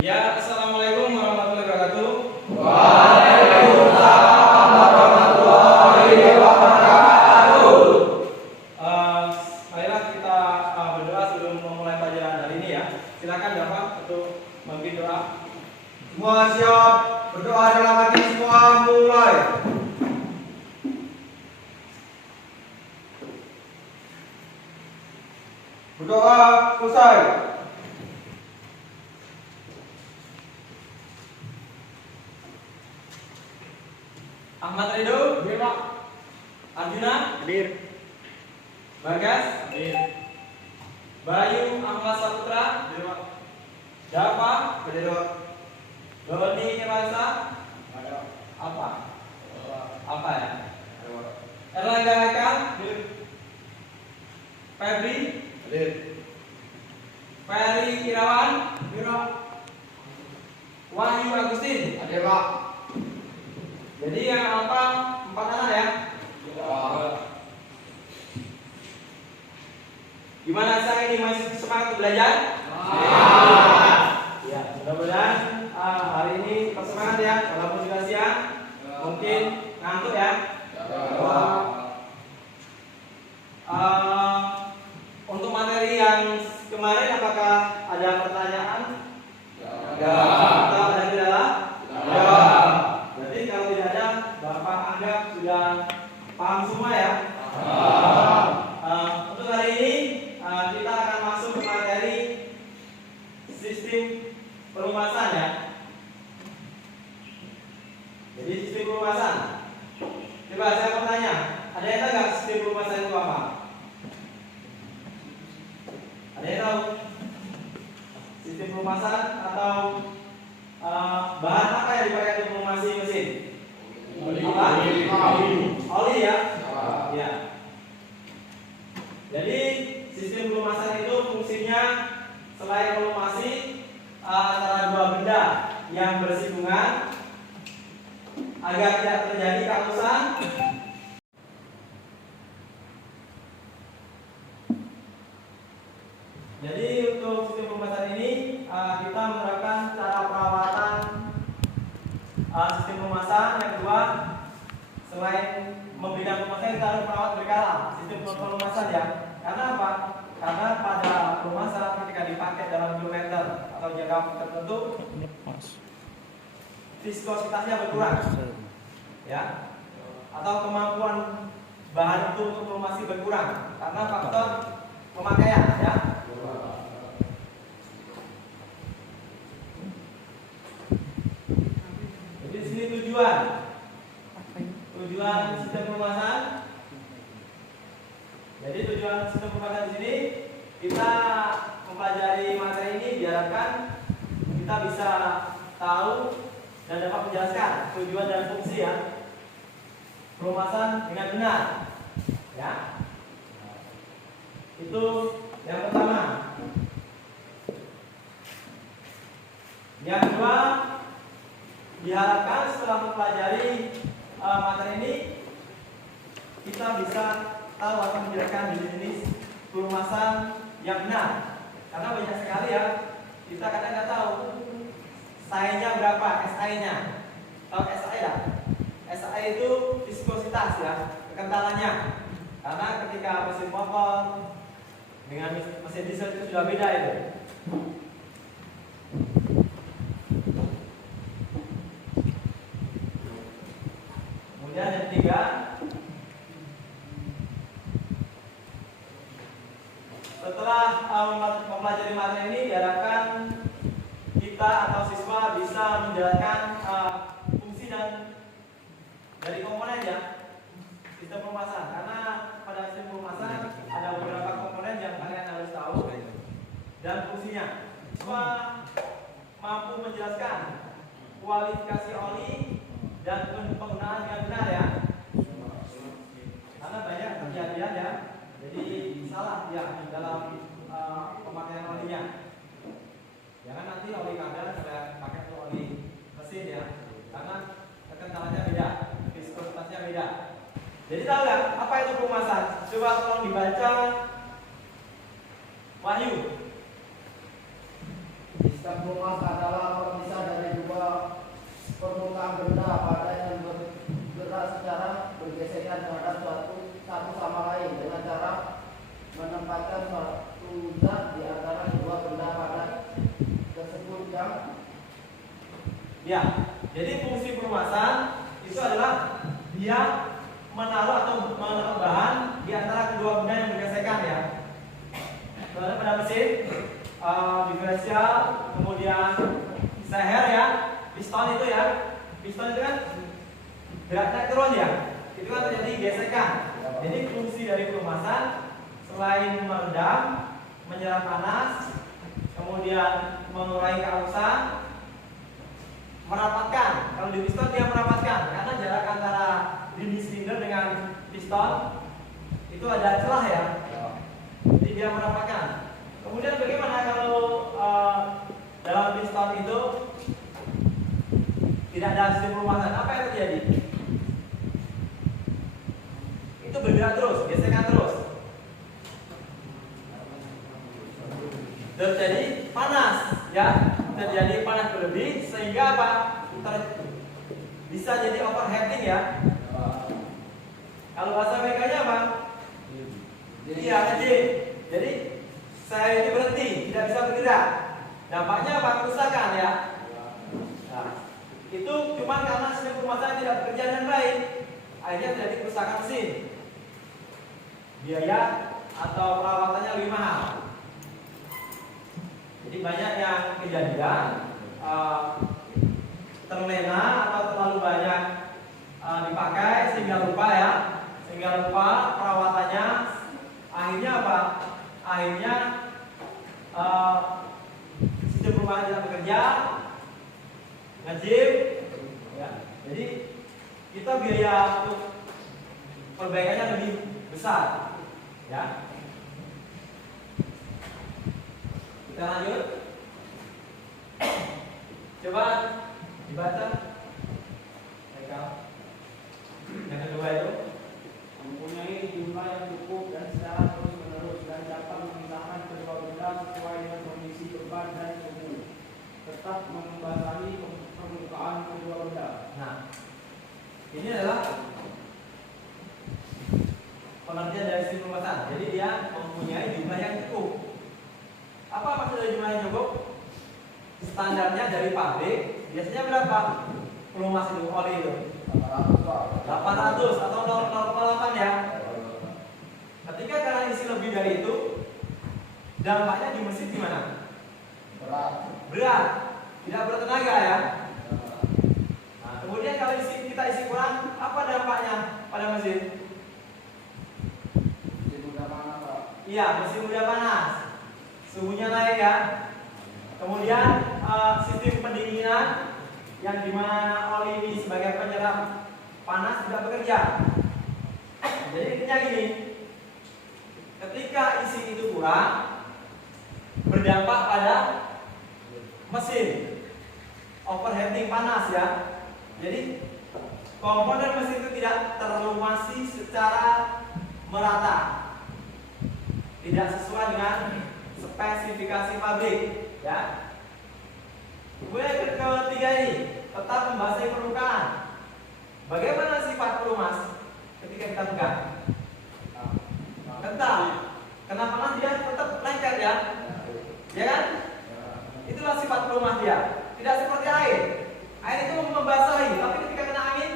Ya, assalamualaikum warahmatullahi wabarakatuh. Waalaikumsalam warahmatullahi wabarakatuh. Marilah kita berdoa sebelum memulai pelajaran hari ini ya. Silakan Bapak untuk memimpin doa. Semua siap, berdoa dalam hati semua mulai. Berdoa selesai. Ahmad Ridho, Hadir, Pak. Arjuna, Hadir. Bagas, Hadir. Bayu Ahmad Saputra, Hadir, Pak. Dava, Hadir, Pak. Doni Rasa, Ada. apa? Apa ya? Ada, Pak. Erlangga Haikal, Hadir. Febri, Hadir. Ferry Irawan, Hadir, Pak. Wahyu Agustin. Hadir, Pak. Jadi yang apa? 4 anak ya? Gimana saya ini masih semangat belajar? Ya, mudah-mudahan hari ini tetap semangat ya. Walaupun juga siang, mungkin ngantuk ya. Untuk materi yang kemarin, apakah ada pertanyaan? Atau ada kendala? Berarti kalau tidak ada, Bapak anggap sudah paham semua ya. Untuk hari ini kita akan masuk ke materi sistem pelumasan ya. Jadi sistem pelumasan. Coba saya mau tanya, ada yang tahu nggak sistem pelumasan itu apa? Ada yang tahu? Sistem pelumasan atau bahan apa yang dipakai untuk melumasi mesin? Apa? Oli ya? Ya. Jadi sistem pelumasan itu fungsinya selain melumasi antara dua benda yang bersinggungan agar tidak terjadi kehalusan. Jadi untuk sistem pelumasan ini kita menerapkan cara perawatan sistem pelumasan. Yang kedua, selain memberikan pelumasan, kita harus merawat berkala sistem pelumasan ya. Karena apa? Karena pada pelumasan ketika dipakai dalam kilometer atau jangka tertentu, viskositasnya berkurang, ya, atau kemampuan bahan itu untuk melumasi berkurang karena faktor pemakaian, ya. Jadi di sini tujuan sistem pelumasan. Jadi tujuan sistem pelumasan di sini kita mempelajari materi ini diharapkan kita bisa tahu dan dapat menjelaskan tujuan dan fungsi ya pelumasan dengan benar, ya. Itu yang pertama. Yang kedua, diharapkan setelah mempelajari materi ini kita bisa tahu atau menjelaskan jenis pelumasan yang benar. Karena banyak sekali ya kita kadang nggak tahu SI-nya berapa, SI-nya. Tahu SI ya? SI itu viskositas ya, kekentalannya. Karena ketika mesin motor dengan mesin diesel itu sudah beda itu. Kemudian yang ketiga, setelah mempelajari materi ini diharapkan kita atau siswa bisa menjalankan fungsi dan dari komponen ya sistem pelumasan. Karena pada sistem pelumasan ada beberapa komponen yang kalian harus tahu dan fungsinya. Siswa mampu menjelaskan kualifikasi oli dan penggunaan yang benar ya. Karena banyak kejadian ya, jadi salah ya dalam pemakaian olinya. Jangan nanti oli kadar saya pakai untuk oli mesin ya, karena kekentalannya beda, viskositasnya beda. Jadi tahu nggak apa itu pelumasan? Coba tolong dibaca, Wahyu. Sistem pelumas adalah diferensial, kemudian seher ya, piston itu ya, piston itu kan geraknya turun ya, itu kan terjadi gesekan. Jadi fungsi dari pelumasan selain meredam, menyerap panas, kemudian mengurangi keausan, merapatkan. Kalau di piston dia merapatkan karena jarak antara dinding silinder dengan piston itu ada celah ya, jadi dia merapatkan. Kemudian bagaimana kalau dalam piston itu tidak ada sistem pelumasan? Apa yang terjadi? Itu bergerak terus, gesekan terus. Terjadi panas, ya, terjadi panas berlebih sehingga apa? Bisa jadi overheating ya. Kalau bahasa mekanya apa? Iya, jadi saya ini berhenti, tidak bisa bergerak. Dampaknya apa? Kerusakan ya. Nah, itu cuma karena sistem pelumasan tidak bekerja dengan baik, akhirnya terjadi kerusakan mesin. Biaya atau perawatannya lebih mahal. Jadi banyak yang kejadian terlena atau terlalu banyak dipakai sehingga lupa ya, sehingga lupa perawatannya. Akhirnya apa? Akhirnya sistem pelumasan tidak bekerja, ngejim, ya. Jadi kita biaya untuk perbaikannya lebih besar, ya. Kita lanjut. Coba dibaca. Yang kedua itu mempunyai jumlah yang cukup dan secara terus menerus dan dapat memisahkan kedua benda sesuai dengan kondisi beban dan suhu, tetap membasahi permukaan kedua benda. Nah, ini adalah pengertian dari sistem pelumasan. Jadi dia mempunyai jumlah yang cukup. Apa maksud dari jumlah yang cukup? Standarnya dari pabrik biasanya berapa? Pelumas itu, oli itu 800 atau 0,8 ya. Ketika kalian isi lebih dari itu, dampaknya di mesin gimana? Berat, tidak bertenaga ya. Nah, kemudian kalau kita isi kurang, apa dampaknya pada mesin? Iya, mesin mudah panas, suhunya naik ya. Kemudian sistem pendinginan yang dimana oli ini sebagai penyerap panas tidak bekerja. Jadi intinya gini, ketika isi itu kurang, berdampak pada mesin, overheating panas ya. Jadi komponen mesin itu tidak terlumasi secara merata, tidak sesuai dengan spesifikasi pabrik ya. Kemudian ketiga ini, tetap membasahi permukaan. Bagaimana sifat pelumas ketika kita pegang? Kental. Kenapa panas dia tetap lengket ya? Ya kan? Itulah sifat pelumas dia. Tidak seperti air. Air itu membasahi, tapi ketika kena angin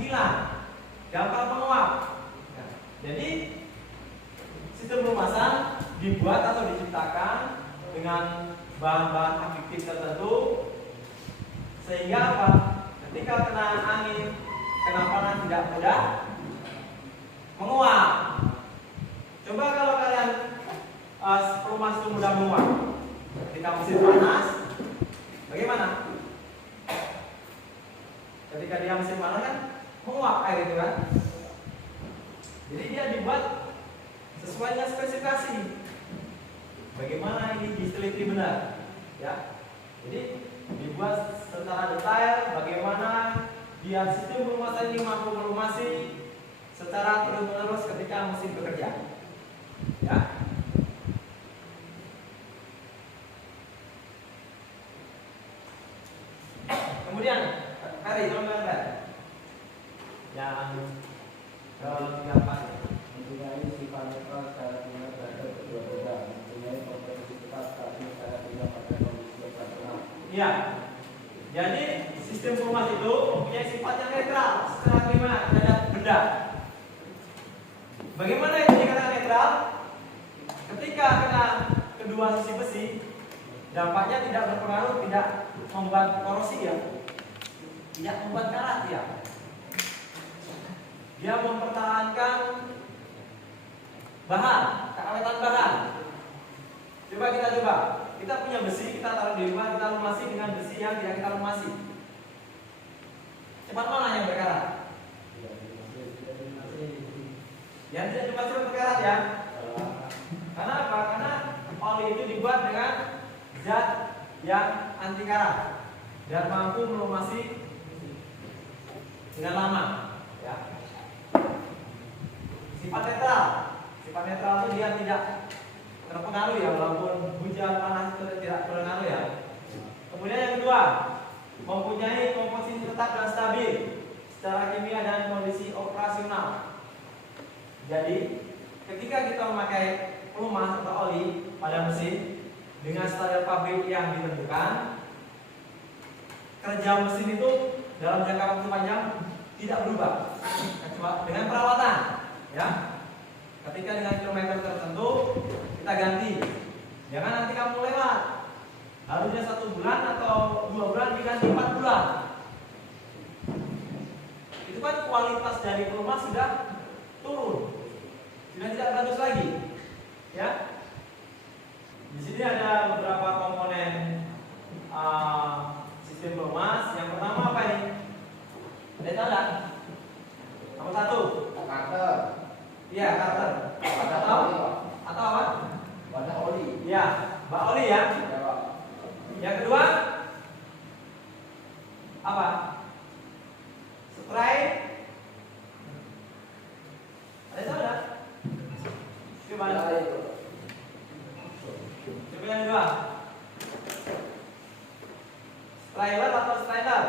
hilang, gampang menguap. Nah, jadi sistem pelumasan dibuat atau diciptakan dengan bahan-bahan aktif tertentu sehingga apa? Ketika kena angin, kena panas tidak mudah menguap. Coba kalau kalian pelumas itu mudah menguap, ketika mesin panas, bagaimana? Ketika dia mesin panas kan menguap air itu kan. Jadi dia dibuat sesuai dengan spesifikasi. Bagaimana ini diteliti benar, ya? Jadi dibuat secara detail bagaimana dia sistem pelumasan ini mampu melumasi secara terus-menerus ketika mesin bekerja, ya. Kemudian Ferry, tolong yang ke-34 Mempunyai sifat netral secara final terhadap kedua benda, mempunyai kompleksitas stabil secara tidak pada kondisi operasional. Iya. Jadi sistem pelumas itu mempunyai sifat yang netral secara prima terhadap benda. Bagaimana itu dikatakan netral? Ketika kena kedua dua sisi besi, dampaknya tidak berpengaruh, tidak membuat korosi ya, tidak membuat karat ya. Dia mempertahankan bahan, keawetan bahan. Kita punya besi, kita taruh di rumah, kita lumasi dengan besi yang tidak kita lumasi. Cepat mana yang berkarat? Yang tidak lumasi berkarat ya. Karena apa? Karena oli itu dibuat dengan zat yang anti karat dan mampu melumasi dengan lama. Ya. Sifat netral itu dia tidak terpengaruh ya, walaupun hujan panas itu tidak terpengaruh ya. Kemudian yang kedua, mempunyai komposisi tetap dan stabil secara kimia dan kondisi operasional. Jadi ketika kita memakai pelumas atau oli pada mesin dengan standar pabrik yang ditentukan, kerja mesin itu dalam jangka waktu panjang tidak berubah dengan perawatan ya. Ketika dengan kilometer tertentu kita ganti, jangan nanti kamu lewat harusnya 1 bulan atau 2 bulan diganti 4 bulan. Itu kan kualitas dari pelumas sudah turun, sudah tidak bagus lagi ya. Di sini ada beberapa komponen sistem pelumas. Yang pertama apa ini? Ada tahu nggak? Nomor 1. Karter. Iya, karter. Atau apa? Wadah oli. Iya, bak oli ya. Yang kedua apa? Spray. Ada tahu nggak? Coba yang kedua. Striler atau strider?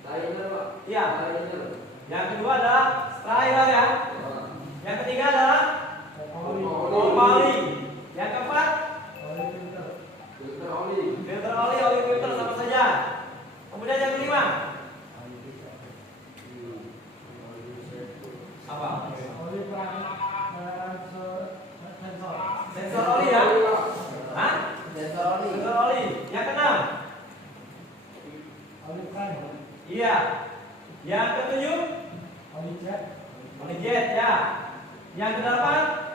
Striler, Pak. Iya. Striler. Yang kedua adalah striler ya. Yang ketiga adalah oli. Yang keempat Filter oli. oli filter sama saja. Kemudian yang kelima apa? Sensor oli ya. Hah? Sensor oli. Sensor oli. Yang keenam iya. Yang ketujuh oli jet ya. Yang kedelapan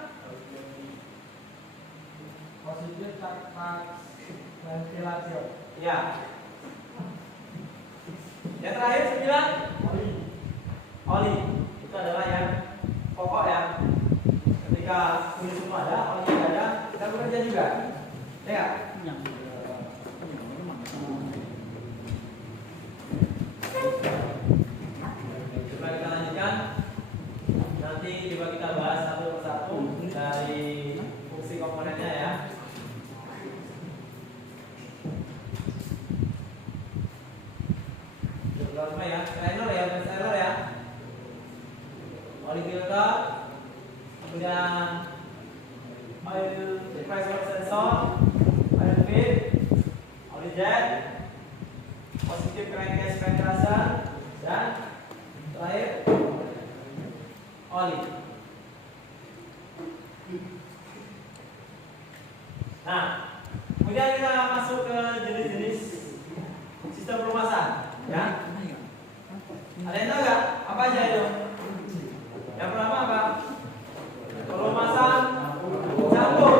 ya. Yang terakhir 9 oli. Itu adalah yang pokok ya. Ketika ini semua ada, olinya ada, kita bekerja juga. Ya. Coba kita lanjutkan. Nanti coba kita bahas satu persatu dari fungsi komponennya ya. Semua ya, sensor ya, oli filter, kemudian oil pressure sensor, oil feed, oli jet, positif crankcase penetrasan, dan terakhir oli. Nah, kemudian kita masuk ke jenis-jenis sistem pelumasan ya. Ada yang tahu nggak apa aja itu? Yang pertama apa? Pelumasan campur.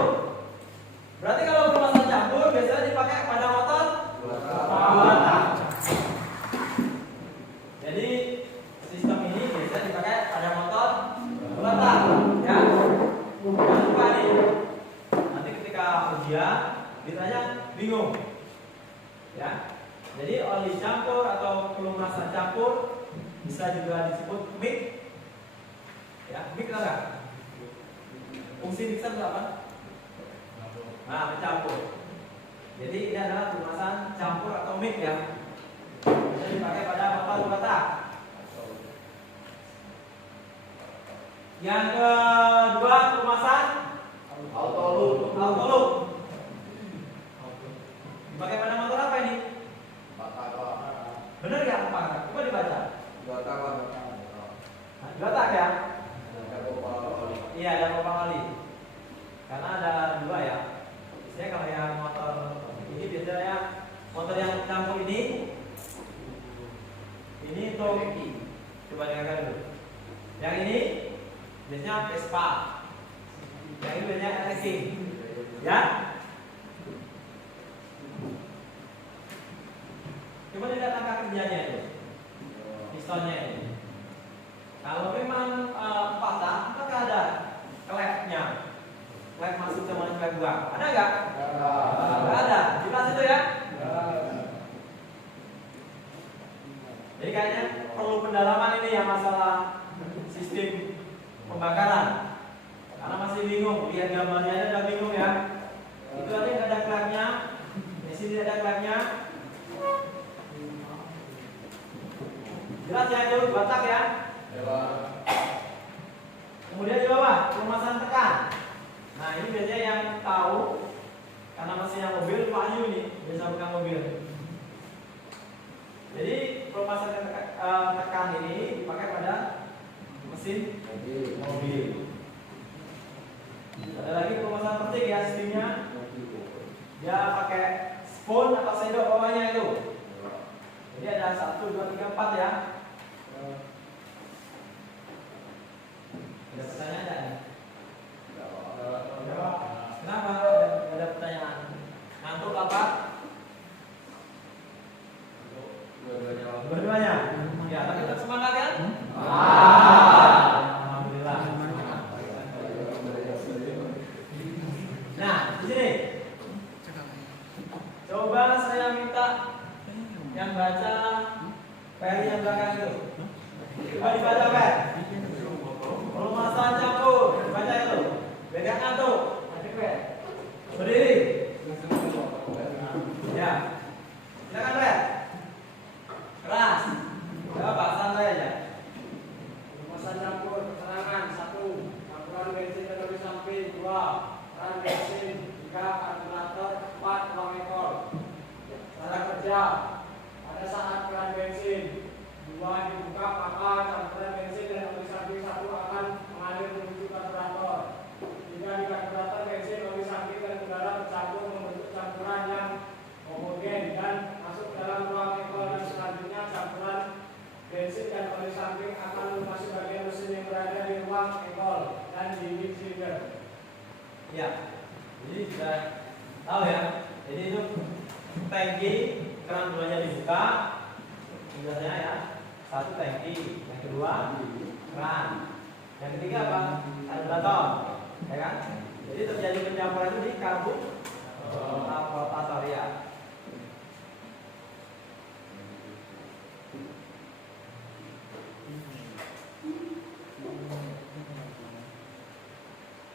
Berarti kalau pelumasan campur biasanya dipakai pada motor dua tak. Jadi sistem ini biasanya dipakai pada motor dua tak ya. Jangan lupa nih, nanti ketika ujian ditanya bingung ya. Jadi oli campur atau pelumasan campur bisa juga disebut mix. Ya, mix enggak? Fungsi mixer itu apa? Nah, mencampur. Jadi ini adalah pelumasan campur atau mix ya. Bisa dipakai pada motor dua tak. Yang kedua pelumasan Auto loop. auto loop. Dipakai pada motor apa ini? Benar ya apa? Coba dibaca. Dua tak ya? Iya, ada popang oli. Karena ada dua ya. Biasanya kalau yang motor ini biasanya motor yang campur ini untuk coba dengarkan dulu. Yang ini biasanya Vespa. Yang ini biasanya racing. Ya. Coba lihat angka kerjanya itu. Pistonnya ini. Kalau memang patah, maka ada klepnya. Klep masuk sama klep buang. Ada nggak? Nggak ada. Jelas itu ya? Jadi kayaknya perlu pendalaman ini ya masalah sistem pembakaran. Karena masih bingung, lihat gambarnya aja udah bingung ya. Itu aja nggak ada klepnya, di sini ada klepnya. Jelas ya itu Batak ya. Kemudian di bawah pelumasan tekan. Nah ini biasanya yang tahu karena mesinnya mobil Pak Ayu nih biasa bukan mobil. Jadi pelumasan tekan ini dipakai pada mesin mobil. Ada lagi pelumasan petik ya sistemnya. Dia pakai spoon atau sendok bawahnya itu. Jadi ada 1, 2, 3, 4 ya. Ada pertanyaan enggak? Kenapa? Ada pertanyaan? Ngantuk apa? Dua-duanya. Ya, tapi tetap semangat kan? Alhamdulillah. Nah, di sini. Coba saya minta yang baca peri yang belakang itu. Coba dibaca Pak. Pelumasan campur, baca itu. Pegang ngantuk. Berdiri. Ya. Silakan Pak. Keras. Coba santai aja. Pelumasan campur keterangan 1. Campuran bensin dari samping 2. Keran bensin 3. Karburator 4. Ruang ekor. Cara kerja. Pada saat keran bensin 2 dibuka maka campuran bensin dan oli samping 1 akan mengalir menuju karburator. 3 di karburator bensin oli samping dan udara bercampur membentuk campuran yang homogen dan masuk dalam ruang ekor dan selanjutnya campuran bensin dan oli samping akan memasuki bagian mesin yang berada di ruang ekor dan di mid cylinder. Ya. Jadi sudah tahu ya. Jadi itu tangki keran duanya dibuka. Biasanya ya. 1 tangki, yang kedua keran, yang ketiga apa? Karburator, ya kan? Jadi terjadi pencampuran itu di karburator ya.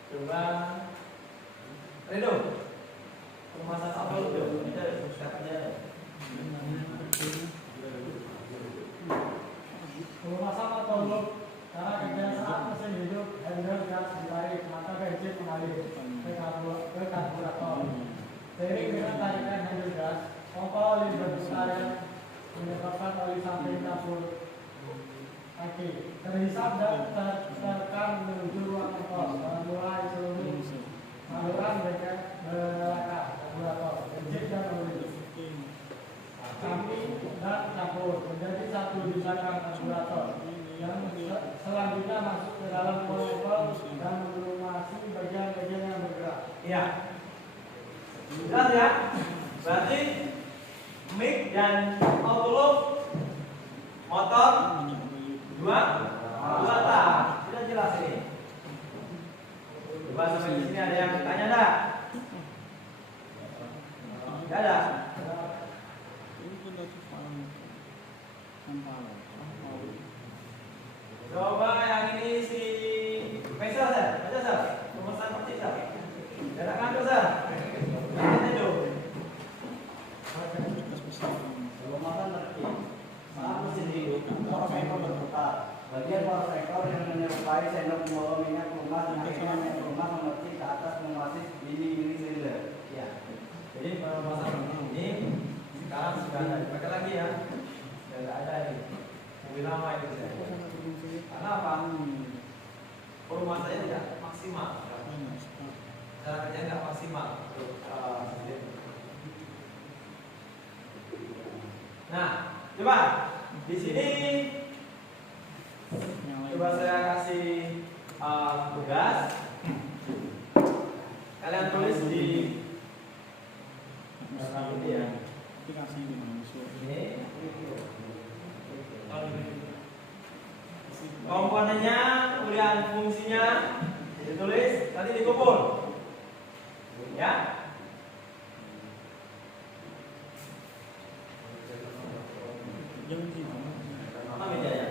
Coba Redo, pelumasan apa itu? Kita siap aja. Pelumasan atau loop cara kerja saat mesin hidup handle gas ditarik maka bensin mengalir ke karburator. Seiring dengan tarikan handle gas, pompa oli berputar yang menyebabkan oli samping campur tangki terhisap dan tertekan menuju ruang ekor dan mulai seluruh saluran belakang karburator, bensin dan oli samping dan campur menjadi satu di belakang karburator yang selanjutnya masuk ke dalam kolektor dan melumasi bagian-bagian yang bergerak. Iya. Jelas ya? Berarti mic dan autoloop motor 2 tak. Sudah jelas ini. Coba sampai di sini ada yang tanya enggak? Enggak ada. Coba yang ini si Faisal Sir, baca Sir, pemesan petik Sir. Jarak kantor Sir. Ini dulu. Pelumasan terkini saat mesin hidup, motor ekor berputar. Bagian motor ekor yang menyerupai sendok membawa minyak pelumas dan akhirnya minyak pelumas memetik ke atas menguasai mini silinder. Ya. Jadi pemesan ini sekarang sudah ada dipakai lagi ya. Sudah ada ini. Mobil lama itu saya. Karena apa? Perumahan saya tidak maksimal. cara kerja nggak maksimal untuk nah, coba di sini coba saya kasih tugas. Kalian tulis di ini ya. Ini. Komponennya, kemudian fungsinya ditulis, nanti dikumpul. Ya. Apa bedanya?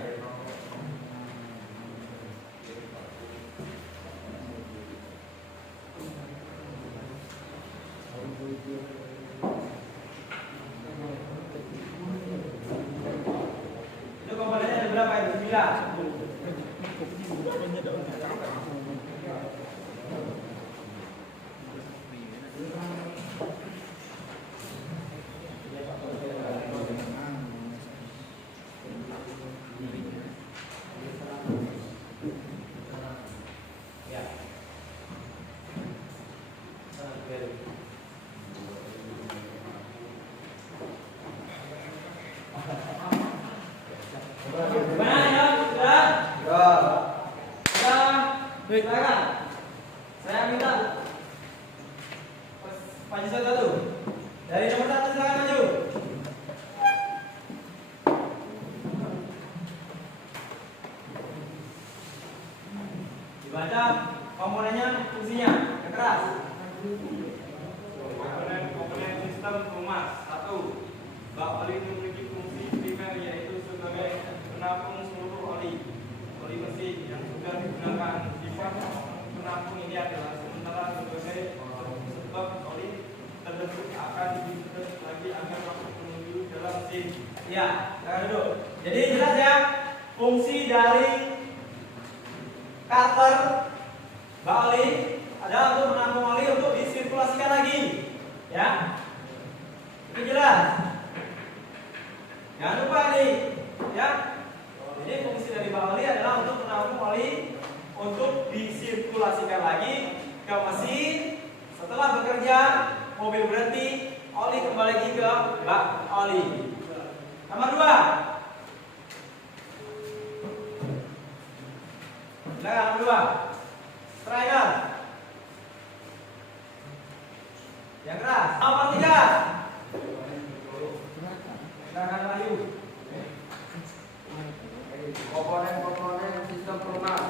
Itu komponennya ada berapa itu? 9. Ya. Gimana ya? Sudah? Sudah? Silakan. Saya minta maju satu. Dari nomor 1 silakan maju. Dibaca komponennya, fungsinya, yang keras. Komponen sistem rumah. 1. Bak oli memiliki fungsi primer yaitu sebagai penampung seluruh oli mesin yang sudah digunakan. Sifat penampung ini adalah sementara sebagai sebab oli terbentuk akan diproses lagi agar masuk menuju dalam mesin. Ya, sekarang duduk. Jadi jelas ya, fungsi dari cutter bak oli adalah untuk menampung oli untuk disirkulasikan lagi. Ya, itu jelas. Jangan lupa nih, ya. Jadi fungsi dari bak oli adalah untuk menampung oli untuk disirkulasikan lagi ke mesin. Setelah bekerja, mobil berhenti, oli kembali lagi ke bak oli. Nomor 2. Silakan nomor 2. Strainer. Yang keras. Nomor 3. Silakan Wahyu. Komponen sistem pelumas.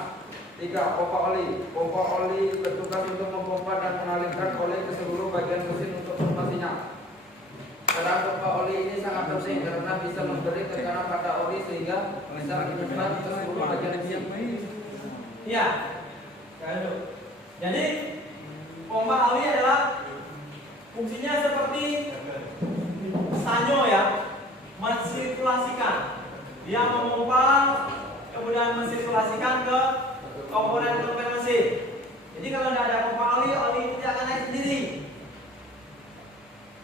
3. Pompa oli. Pompa oli bertugas untuk memompa dan mengalirkan oli ke seluruh bagian mesin untuk formasinya. Peran pompa oli ini sangat penting karena bisa memberi tekanan pada oli sehingga bisa menyebar ke seluruh bagian mesin. Iya. Sekarang dulu. Jadi pompa oli adalah fungsinya seperti sanyo ya, mensirkulasikan. Dia memompa kemudian mensirkulasikan ke komponen-komponen mesin. Jadi kalau tidak ada pompa oli, oli itu tidak akan naik sendiri.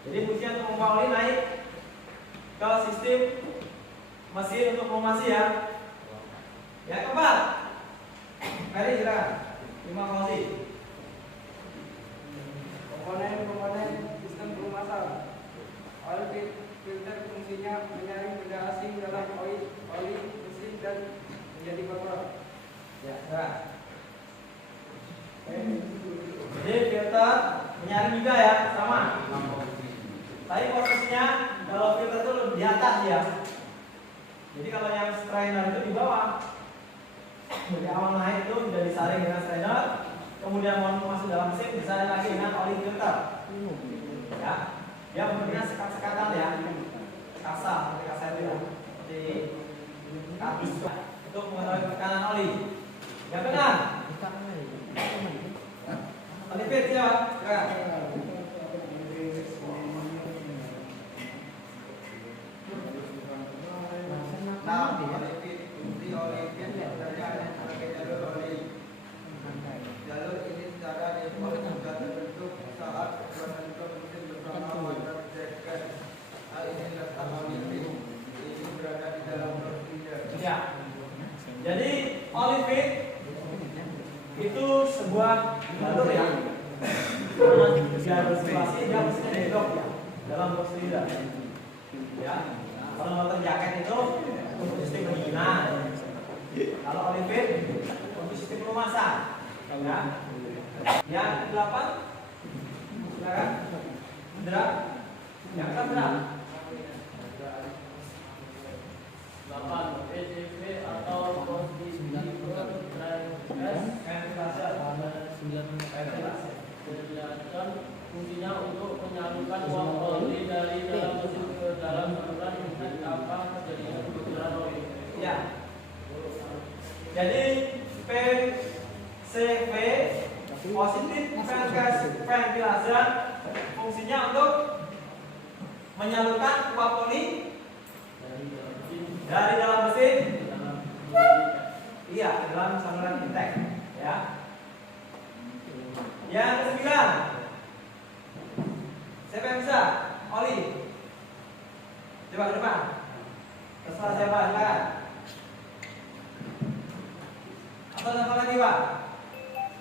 Jadi fungsinya untuk pompa oli naik ke sistem mesin untuk formasi ya. Yang keempat, mari silakan. Terima kasih. Komponen sistem perumahan. Oil filter fungsinya menyaring benda asing dalam oli mesin dan menjadi kotor. Ya, silakan. Jadi filter menyaring juga ya, sama. Tapi posisinya kalau filter itu lebih di atas ya. Jadi kalau yang strainer itu di bawah. Jadi awal naik itu sudah disaring dengan strainer, kemudian mau masuk dalam mesin disaring lagi dengan oli filter. Ya, dia memberikan sekat-sekatan ya, kasar seperti kasar itu ya, seperti kardus untuk mengetahui tekanan oli. Yang benar. Oli fit siapa? Nah, oli fit sebenarnya sebagai jalur oli. Jalur ini secara default sudah terbentuk saat proses mesin bersama water jacket. Hal ini letak oli fit ini berada di dalam prosedur. Ya. Jadi oli fit itu sebuah jalur ya, biar bersirkulasi dia mestinya dedok ya dalam box silinder. Ya, kalau motor jaket itu untuk sistem pendinginan, kalau olivin untuk sistem pelumasan. Ya, yang ke-8 silakan. Indra, yang ke-6 8. PCV atau Positive Ventilation fungsinya untuk menyalurkan uap oli dari dalam mesin ke dalam saluran dengan apa terjadinya kebocoran oli. ya. Jadi PCV positif ventilation fungsinya untuk menyalurkan uap oli dari dalam mesin iya ke dalam saluran intake ya. Yang ke-9 siapa yang bisa? Oli coba ke depan terserah siapa silakan. Atau apa lagi Pak?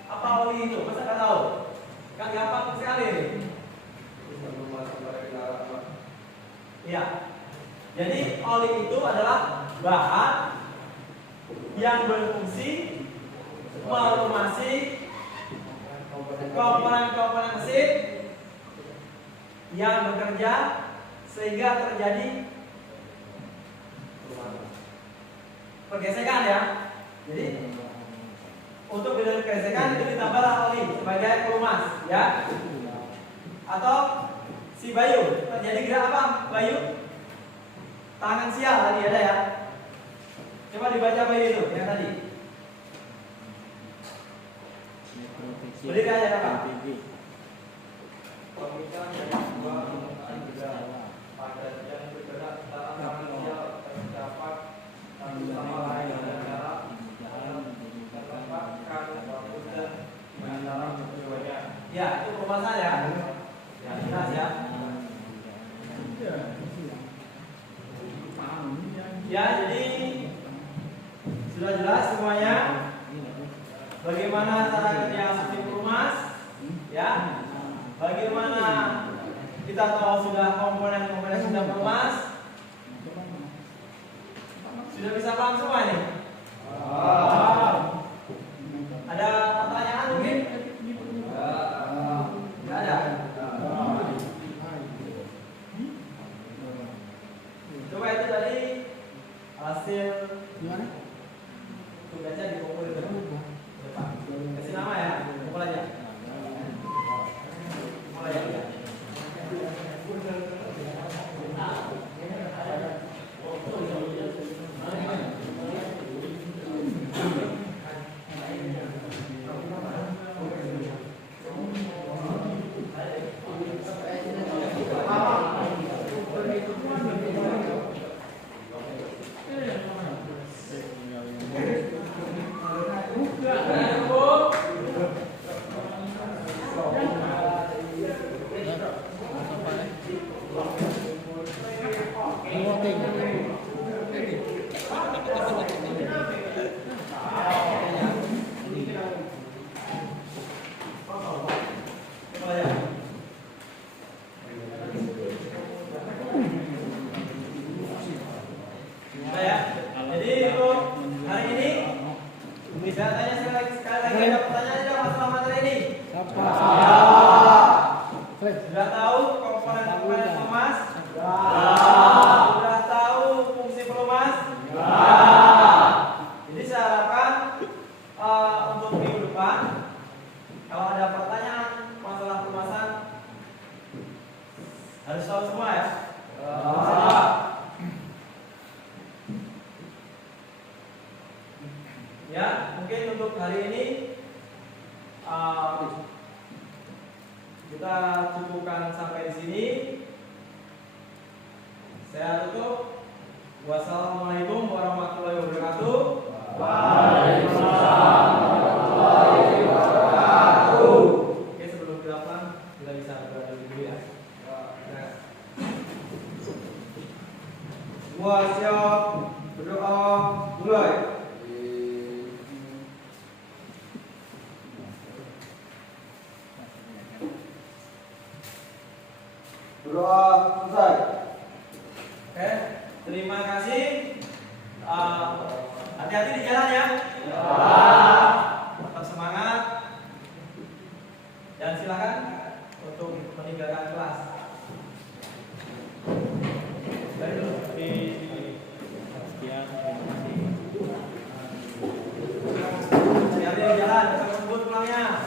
Apa oli itu? Masa nggak tahu? Kan gampang sekali nih. Iya. Jadi oli itu adalah bahan yang berfungsi melumasi komponen-komponen mesin yang bekerja sehingga terjadi pergesekan ya. Jadi untuk pergesekan itu ditambahlah oli sebagai pelumas ya. Atau si Bayu terjadi gerak apa Bayu? Tangan sial tadi ada ya. Coba dibaca Bayu itu yang tadi. Berdiri aja kakak. Pemikiran yang dua pada yang bergerak dalam tangan sial terdapat satu sama lain dan cara menempatkan waktu dan antara keduanya. Ya itu pelumasan ya. Ya jelas ya. Ya jadi sudah jelas semuanya bagaimana cara kerja sistem pelumas ya. Bagaimana kita tahu sudah komponen-komponen sistem pelumas sudah bisa paham semua ini. Ada pertanyaan mungkin? Tidak ada. Coba itu tadi hasil tugasnya dikumpul di depan. Kasih nama ya, kumpul aja. Kumpul aja. Sudah tahu komponen-komponen pelumas? Sudah tahu fungsi pelumas? Jadi saya harapkan untuk minggu depan kalau ada pertanyaan masalah pelumasan harus tahu semua ya. Ya, mungkin untuk hari ini kita cukupkan sampai di sini. Saya tutup. Wassalamualaikum warahmatullahi wabarakatuh. Waalaikumsalam warahmatullahi wabarakatuh. Oke, sebelum kita pulang kita bisa berdoa dulu ya. Berdoa selesai. Oke, terima kasih. Hati-hati di jalan ya. Tetap semangat. Dan silakan untuk meninggalkan kelas. Dari dulu di sini. Sekian, terima kasih. Hati-hati di jalan, kita sebut pulangnya.